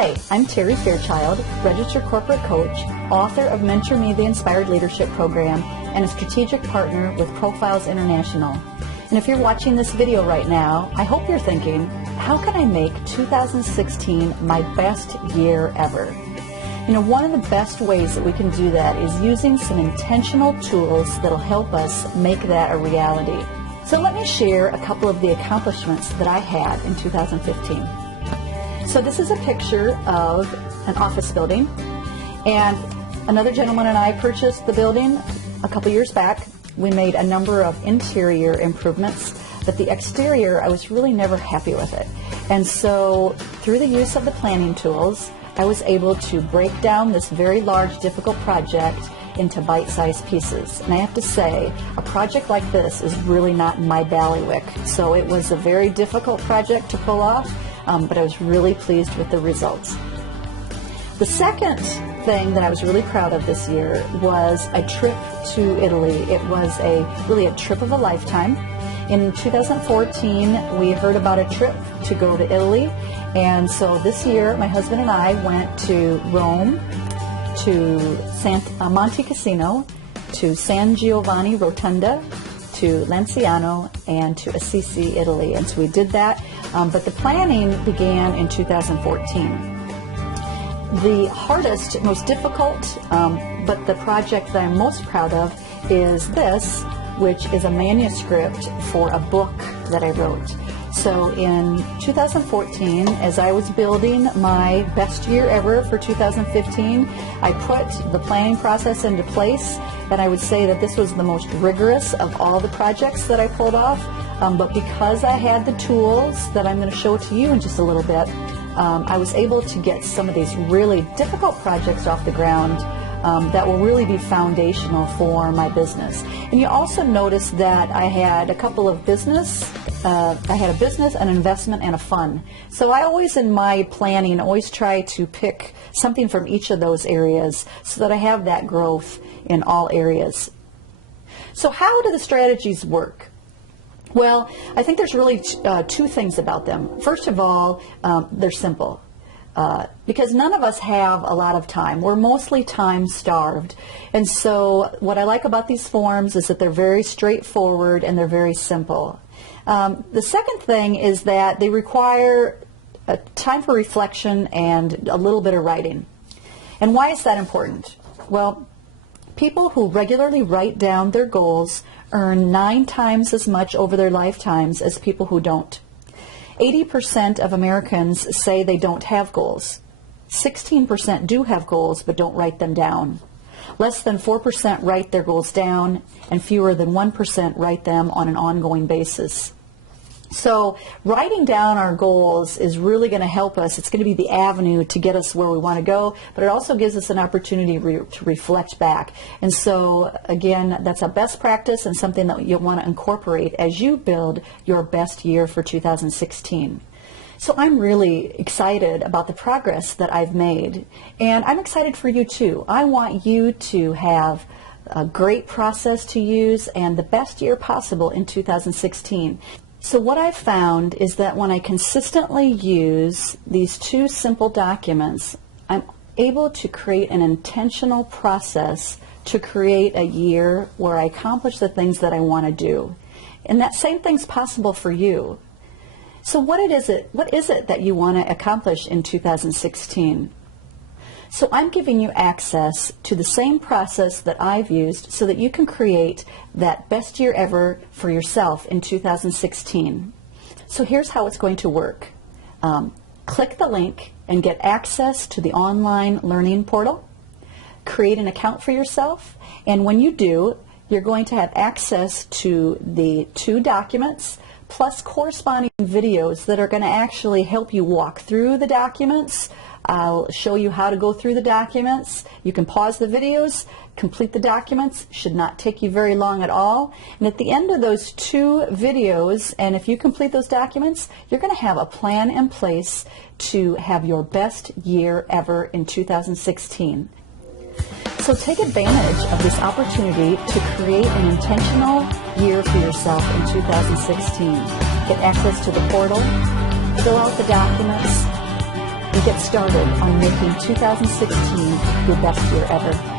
Hi, I'm Terry Fairchild, registered corporate coach, author of Mentor Me, the Inspired Leadership Program, and a strategic partner with Profiles International. And if you're watching this video right now, I hope you're thinking, how can I make 2016 my best year ever? You know, one of the best ways that we can do that is using some intentional tools that'll help us make that a reality. So let me share a couple of the accomplishments that I had in 2015. So this is a picture of an office building, and another gentleman and I purchased the building a couple years back. We made a number of interior improvements, but the exterior, I was really never happy with it. And so through the use of the planning tools, I was able to break down this very large, difficult project into bite-sized pieces. And I have to say, a project like this is really not in my bailiwick. So it was a very difficult project to pull off, but I was really pleased with the results. The second thing that I was really proud of this year was a trip to Italy. It was really a trip of a lifetime. In 2014, we heard about a trip to go to Italy, and so this year my husband and I went to Rome, to Monte Cassino, to San Giovanni Rotunda, to Lanciano, and to Assisi, Italy. And so we did that, but the planning began in 2014. The hardest, most difficult, but the project that I'm most proud of is this, which is a manuscript for a book that I wrote. So in 2014, as I was building my best year ever for 2015, I put the planning process into place, and I would say that this was the most rigorous of all the projects that I pulled off. But because I had the tools that I'm going to show to you in just a little bit, I was able to get some of these really difficult projects off the ground that will really be foundational for my business. And you also notice that I had a couple of business, I had a business, an investment, and a fund. So I always, in my planning, always try to pick something from each of those areas so that I have that growth in all areas. So how do the strategies work? Well, I think there's really two things about them. First of all, they're simple. Because none of us have a lot of time. We're mostly time starved. And so what I like about these forms is that they're very straightforward and they're very simple. The second thing is that they require a time for reflection and a little bit of writing. And why is that important? Well, people who regularly write down their goals earn 9 times as much over their lifetimes as people who don't. 80% of Americans say they don't have goals. 16% do have goals but don't write them down. Less than 4% write their goals down, and fewer than 1% write them on an ongoing basis. So writing down our goals is really going to help us. It's going to be the avenue to get us where we want to go, but it also gives us an opportunity to reflect back. And so, again, that's a best practice and something that you'll want to incorporate as you build your best year for 2016. So I'm really excited about the progress that I've made, and I'm excited for you too. I want you to have a great process to use and the best year possible in 2016. So what I've found is that when I consistently use these two simple documents, I'm able to create an intentional process to create a year where I accomplish the things that I want to do. And that same thing's possible for you. So what is it that you want to accomplish in 2016? So I'm giving you access to the same process that I've used so that you can create that best year ever for yourself in 2016. So here's how it's going to work. Click the link and get access to the online learning portal. Create an account for yourself, and when you do, you're going to have access to the 2 documents plus corresponding videos that are going to actually help you walk through the documents. I'll show you how to go through the documents. You can pause the videos, complete the documents. Should not take you very long at all. And at the end of those 2 videos, and if you complete those documents, you're going to have a plan in place to have your best year ever in 2016. So take advantage of this opportunity to create an intentional year for yourself in 2016. Get access to the portal, fill out the documents, and get started on making 2016 your best year ever.